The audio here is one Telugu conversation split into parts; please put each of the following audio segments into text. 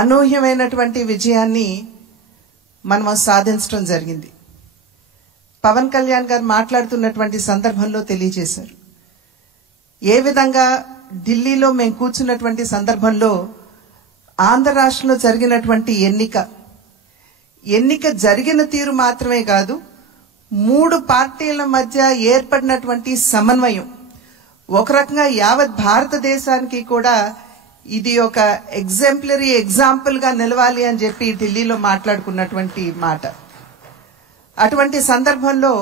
అనూహ్యమైనటువంటి విజయాన్ని మనం సాధించడం జరిగింది. పవన్ కళ్యాణ్ గారు మాట్లాడుతున్నటువంటి సందర్భంలో తెలియజేశారు. ఏ విధంగా ఢిల్లీలో మేము కూర్చున్నటువంటి సందర్భంలో ఆంధ్ర రాష్ట్రంలో జరిగినటువంటి ఎన్నిక జరిగిన తీరు మాత్రమే కాదు, 3 పార్టీల మధ్య ఏర్పడినటువంటి సమన్వయం ఒక రకంగా యావత్ భారతదేశానికి కూడా ఇది ఒక ఎగ్జాంపుల్ గా నిలవాలి అని చెప్పి ఢిల్లీలో మాట్లాడుకున్నటువంటి మాట. అటువంటి సందర్భంలో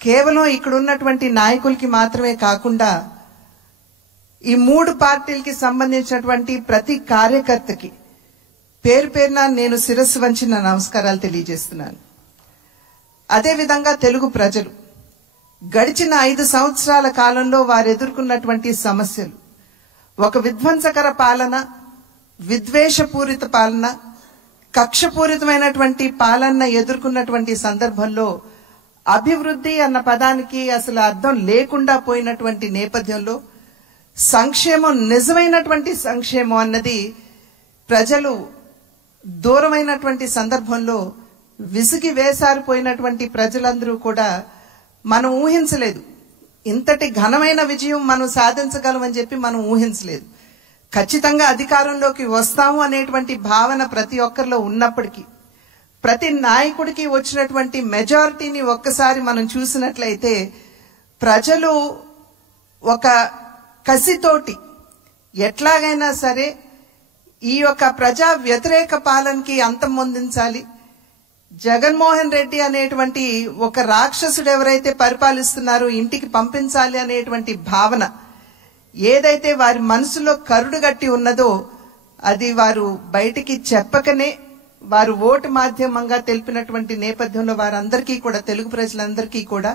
కేవలం ఇక్కడ ఉన్నటువంటి నాయకులకి మాత్రమే కాకుండా ఈ 3 పార్టీలకి సంబంధించినటువంటి ప్రతి కార్యకర్తకి పేరు పేరున నేను శిరస్సు వంచి నా నమస్కారాలు తెలియజేస్తున్నాను. అదేవిధంగా తెలుగు ప్రజలు గడిచిన 5 సంవత్సరాల కాలంలో వారు ఎదుర్కొన్నటువంటి సమస్యలు, ఒక విధ్వంసకర పాలన, విద్వేషపూరిత పాలన, కక్షపూరితమైనటువంటి పాలన ఎదుర్కొన్నటువంటి సందర్భంలో అభివృద్ధి అన్న పదానికి అసలు అర్థం లేకుండా పోయినటువంటి నేపథ్యంలో సంక్షేమం, నిజమైనటువంటి సంక్షేమం అన్నది ప్రజలు దూరమైనటువంటి సందర్భంలో విసిగి వేసారిపోయినటువంటి ప్రజలందరూ కూడా మనం ఊహించలేదు. ఇంతటి ఘనమైన విజయం మనం సాధించగలమని చెప్పి మనం ఊహించలేదు. ఖచ్చితంగా అధికారంలోకి వస్తాము అనేటువంటి భావన ప్రతి ఒక్కరిలో ఉన్నప్పటికీ, ప్రతి నాయకుడికి వచ్చినటువంటి మెజారిటీని ఒక్కసారి మనం చూసినట్లయితే ప్రజలు ఒక కసితోటి ఎట్లాగైనా సరే ఈ యొక్క ప్రజా వ్యతిరేక పాలనకి అంతం పొందించాలి, జగన్మోహన్ రెడ్డి అనేటువంటి ఒక రాక్షసుడు ఎవరైతే పరిపాలిస్తున్నారో ఇంటికి పంపించాలి అనేటువంటి భావన ఏదైతే వారి మనసులో కరుడుగట్టి ఉన్నదో అది వారు బయటికి చెప్పకనే వారు ఓటు మాధ్యమంగా తెలిపినటువంటి నేపథ్యంలో వారందరికీ కూడా, తెలుగు ప్రజలందరికీ కూడా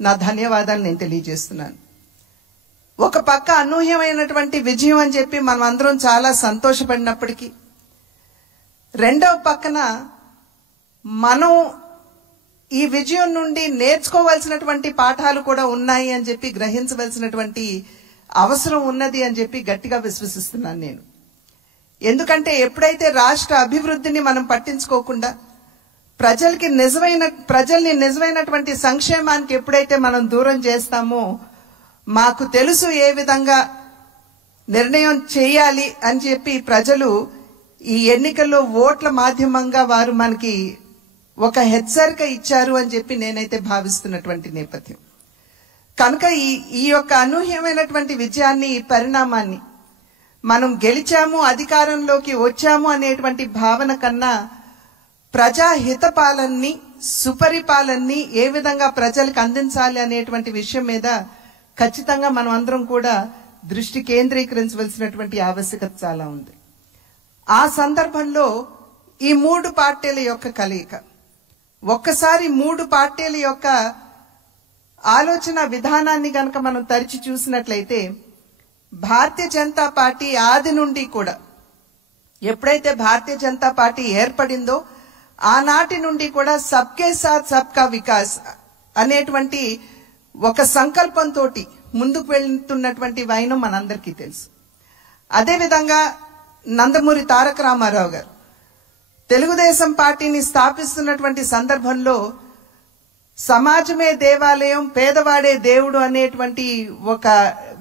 నా ధన్యవాదాలు నేను తెలియజేస్తున్నాను. ఒక పక్క అనూహ్యమైనటువంటి విజయం అని చెప్పి మనం అందరం చాలా సంతోషపడినప్పటికీ, రెండవ పక్కన మనం ఈ విజయం నుండి నేర్చుకోవాల్సినటువంటి పాఠాలు కూడా ఉన్నాయి అని చెప్పి గ్రహించవలసినటువంటి అవసరం ఉన్నది అని చెప్పి గట్టిగా విశ్వసిస్తున్నాను నేను. ఎందుకంటే ఎప్పుడైతే రాష్ట్ర అభివృద్ధిని మనం పట్టించుకోకుండా ప్రజల్ని నిజమైనటువంటి సంక్షేమానికి ఎప్పుడైతే మనం దూరం చేస్తామో, మాకు తెలుసు ఏ విధంగా నిర్ణయం చేయాలి అని చెప్పి ప్రజలు ఈ ఎన్నికల్లో ఓట్ల మాధ్యమంగా వారు మనకి ఒక హెచ్చరిక ఇచ్చారు అని చెప్పి నేనైతే భావిస్తున్నటువంటి నేపథ్యం. కనుక ఈ యొక్క అనూహ్యమైనటువంటి విజయాన్ని, ఈ పరిణామాన్ని మనం గెలిచాము, అధికారంలోకి వచ్చాము అనేటువంటి భావన కన్నా ప్రజాహిత పాలనని, సుపరిపాలనని ఏ విధంగా ప్రజలకు అందించాలి అనేటువంటి విషయం మీద ఖచ్చితంగా మనం అందరం కూడా దృష్టి కేంద్రీకరించవలసినటువంటి ఆవశ్యకత చాలా ఉంది. ఆ సందర్భంలో ఈ 3 పార్టీల యొక్క కలయిక, ఒక్కసారి 3 పార్టీల యొక్క ఆలోచన విధానాన్ని గనక మనం తరిచి చూసినట్లయితే, భారతీయ జనతా పార్టీ ఆది నుండి కూడా, ఎప్పుడైతే భారతీయ జనతా పార్టీ ఏర్పడిందో ఆనాటి నుండి కూడా సబ్కే సాత్ సబ్కా వికాస్ అనేటువంటి ఒక సంకల్పంతో ముందుకు వెళ్తున్నటువంటి వైనం మనందరికీ తెలుసు. అదేవిధంగా నందమూరి తారక రామారావు గారు తెలుగుదేశం పార్టీని స్థాపిస్తున్నటువంటి సందర్భంలో సమాజమే దేవాలయం, పేదవాడే దేవుడు అనేటువంటి ఒక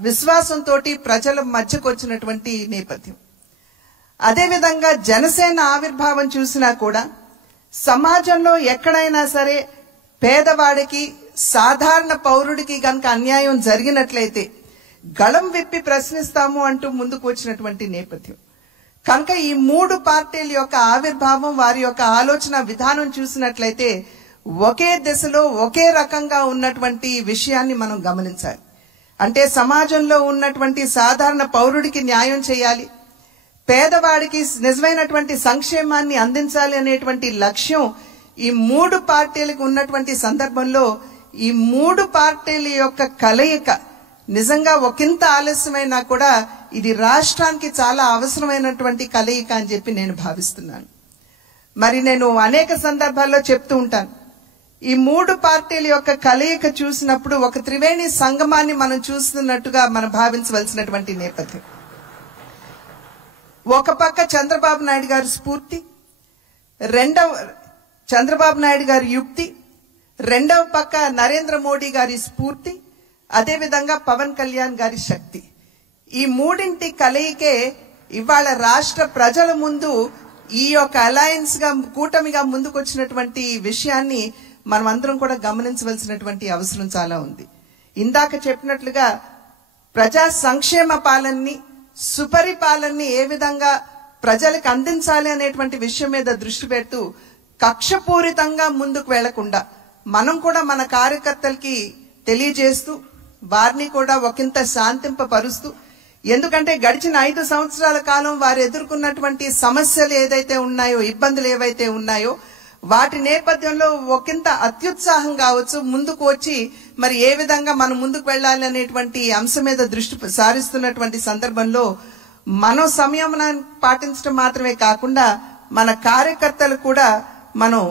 విశ్వాసంతో ప్రజల మధ్యకు వచ్చినటువంటి నేపథ్యం. అదేవిధంగా జనసేన ఆవిర్భావం చూసినా కూడా సమాజంలో ఎక్కడైనా సరే పేదవాడికి, సాధారణ పౌరుడికి గనక అన్యాయం జరిగినట్లయితే గళం విప్పి ప్రశ్నిస్తాము అంటూ ముందుకు వచ్చినటువంటి నేపథ్యం. కనుక ఈ 3 పార్టీల యొక్క ఆవిర్భావం, వారి యొక్క ఆలోచన విధానం చూసినట్లయితే ఒకే దిశలో ఒకే రకంగా ఉన్నటువంటి విషయాన్ని మనం గమనించాలి. అంటే సమాజంలో ఉన్నటువంటి సాధారణ పౌరుడికి న్యాయం చేయాలి, పేదవాడికి నిజమైనటువంటి సంక్షేమాన్ని అందించాలి అనేటువంటి లక్ష్యం ఈ 3 పార్టీలకు ఉన్నటువంటి సందర్భంలో ఈ 3 పార్టీల యొక్క కలయిక నిజంగా ఒకంత ఆలస్యమైనా కూడా ఇది రాష్ట్రానికి చాలా అవసరమైనటువంటి కలయిక అని చెప్పి నేను భావిస్తున్నాను. మరి నేను అనేక సందర్భాల్లో చెప్తూ ఉంటాను, ఈ 3 పార్టీల యొక్క కలయిక చూసినప్పుడు ఒక త్రివేణి సంగమాన్ని మనం చూస్తున్నట్టుగా మనం భావించవలసినటువంటి నేపథ్యం. ఒక పక్క చంద్రబాబు నాయుడు గారి స్ఫూర్తి, చంద్రబాబు నాయుడు గారి యుక్తి, రెండవ పక్క నరేంద్ర మోడీ గారి స్ఫూర్తి, అదేవిధంగా పవన్ కళ్యాణ్ గారి శక్తి. ఈ మూడింటి కలయికే ఇవాళ రాష్ట్ర ప్రజల ముందు ఈ యొక్క అలయన్స్ గా కూటమిగా ముందుకొచ్చినటువంటి విషయాన్ని మనం అందరం కూడా గమనించవలసినటువంటి అవసరం చాలా ఉంది. ఇందాక చెప్పినట్లుగా ప్రజా సంక్షేమ పాలనని, సుపరిపాలనని ఏ విధంగా ప్రజలకు అందించాలి అనేటువంటి విషయం మీద దృష్టి పెడుతూ కక్షపూరితంగా ముందుకు వెళ్లకుండా మనం కూడా మన కార్యకర్తలకి తెలియజేస్తూ వారిని కూడా ఒకంత శాంతింపపరుస్తూ, ఎందుకంటే గడిచిన 5 సంవత్సరాల కాలం వారు ఎదుర్కొన్నటువంటి సమస్యలు ఏదైతే ఉన్నాయో, ఇబ్బందులు ఏవైతే ఉన్నాయో వాటి నేపథ్యంలో ఒకంత అత్యుత్సాహం కావచ్చు ముందుకు వచ్చి మరి ఏ విధంగా మనం ముందుకు వెళ్ళాలి అనేటువంటి అంశం మీద దృష్టి సారిస్తున్నటువంటి సందర్భంలో మనం సంయమనాన్ని పాటించడం మాత్రమే కాకుండా మన కార్యకర్తలు కూడా మనం